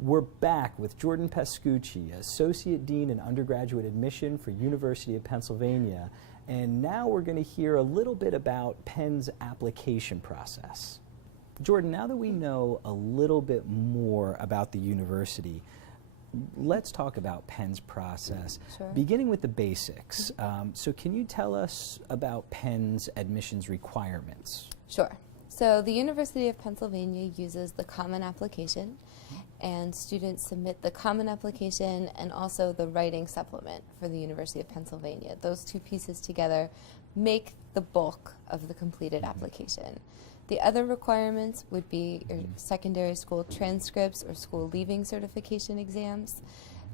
We're back with Jordan Pascucci, Associate Dean in Undergraduate Admission for University of Pennsylvania. And now we're going to hear a little bit about Penn's application process. Jordan, now that we know a little bit more about the university, let's talk about Penn's process, Sure. beginning with the basics. So can you tell us about Penn's admissions requirements? Sure. So the University of Pennsylvania uses the Common Application, and students submit the Common Application and also the writing supplement for the University of Pennsylvania. Those two pieces together make the bulk of the completed application. The other requirements would be your secondary school transcripts or school leaving certification exams,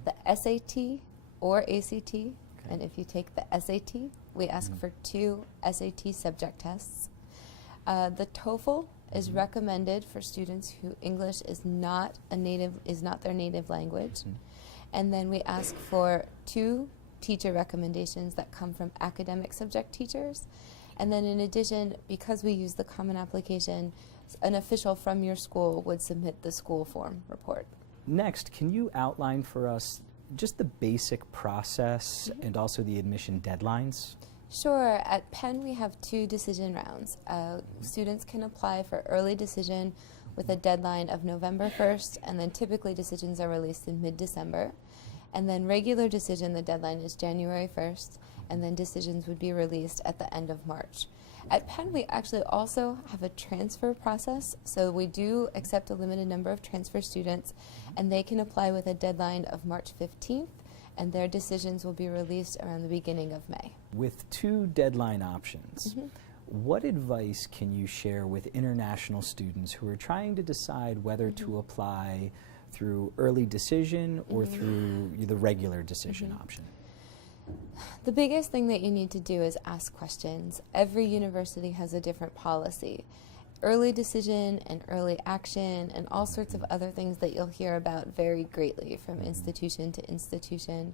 the SAT or ACT, and if you take the SAT, we ask for 2 SAT subject tests. The TOEFL is recommended for students who English is not their native language. And then we ask for 2 teacher recommendations that come from academic subject teachers. And then in addition, because we use the Common Application, an official from your school would submit the school form report. Next, can you outline for us just the basic process and also the admission deadlines? Sure. At Penn, we have 2 decision rounds. Students can apply for early decision with a deadline of November 1st, and then typically decisions are released in mid-December. And then regular decision, the deadline is January 1st, and then decisions would be released at the end of March. At Penn, we actually also have a transfer process, so we do accept a limited number of transfer students, and they can apply with a deadline of March 15th, and their decisions will be released around the beginning of May. With 2 deadline options, what advice can you share with international students who are trying to decide whether to apply through early decision or through the regular decision option? The biggest thing that you need to do is ask questions. Every university has a different policy. Early decision and early action and all sorts of other things that you'll hear about vary greatly from institution to institution.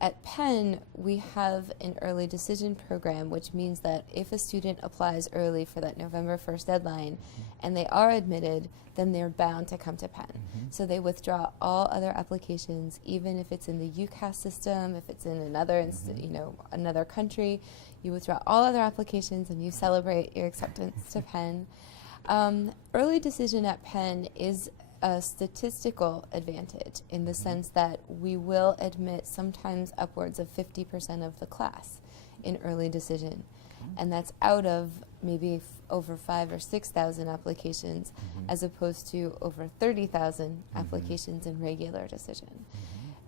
At Penn, we have an early decision program, which means that if a student applies early for that November 1st deadline and they are admitted, then they're bound to come to Penn. So they withdraw all other applications, even if it's in the UCAS system, if it's in another, another country. You withdraw all other applications and you celebrate your acceptance to Penn. Early decision at Penn is a statistical advantage in the sense that we will admit sometimes upwards of 50% of the class in early decision. And that's out of maybe over 5,000 or 6,000 applications as opposed to over 30,000 applications in regular decision.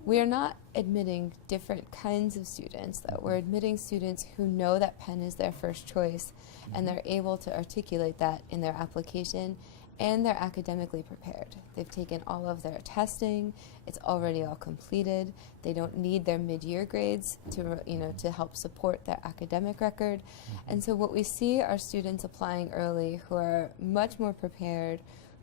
We are not admitting different kinds of students, though. We're admitting students who know that Penn is their first choice and they're able to articulate that in their application, and they're academically prepared. They've taken all of their testing. It's already all completed. They don't need their mid-year grades to help support their academic record. And so what we see are students applying early who are much more prepared,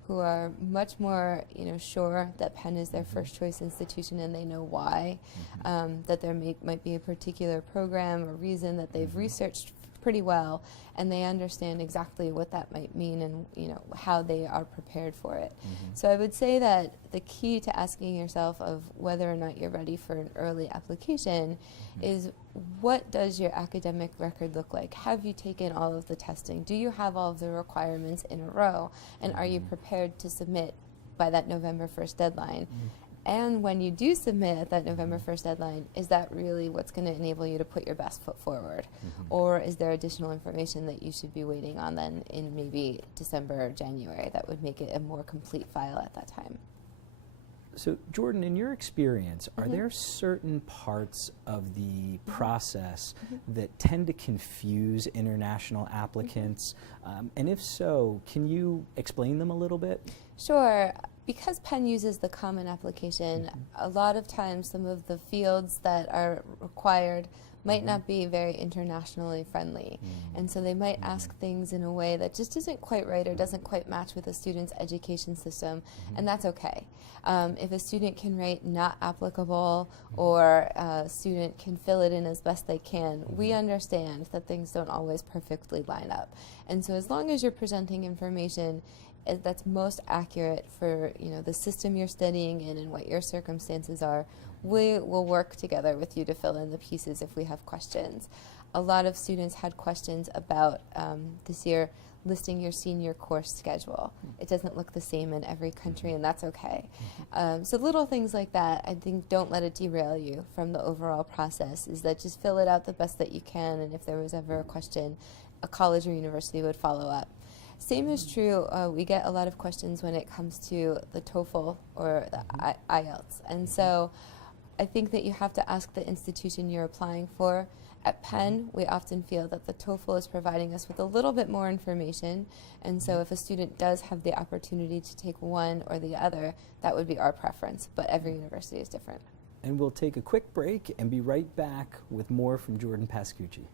who are much more sure that Penn is their first choice institution and they know why, that there might be a particular program or reason that they've researched pretty well, and they understand exactly what that might mean and how they are prepared for it. So I would say that the key to asking yourself of whether or not you're ready for an early application is, what does your academic record look like? Have you taken all of the testing? Do you have all of the requirements in a row? And are you prepared to submit by that November 1st deadline? And when you do submit at that November 1st deadline, is that really what's going to enable you to put your best foot forward? Or is there additional information that you should be waiting on then in maybe December or January that would make it a more complete file at that time? So Jordan, in your experience, are there certain parts of the process that tend to confuse international applicants? And if so, can you explain them a little bit? Sure. Because Penn uses the Common Application, a lot of times some of the fields that are required might not be very internationally friendly. And so they might ask things in a way that just isn't quite right or doesn't quite match with a student's education system, and that's okay. If a student can write not applicable or a student can fill it in as best they can, we understand that things don't always perfectly line up. And so as long as you're presenting information that's most accurate for the system you're studying in and what your circumstances are, we will work together with you to fill in the pieces if we have questions. A lot of students had questions about this year listing your senior course schedule. It doesn't look the same in every country, and that's okay. So little things like that, I think, don't let it derail you from the overall process, is that just fill it out the best that you can, and if there was ever a question, a college or university would follow up. Same is true, we get a lot of questions when it comes to the TOEFL or the IELTS, and so I think that you have to ask the institution you're applying for. At Penn, we often feel that the TOEFL is providing us with a little bit more information, and so if a student does have the opportunity to take one or the other, that would be our preference, but every university is different. And we'll take a quick break and be right back with more from Jordan Pascucci.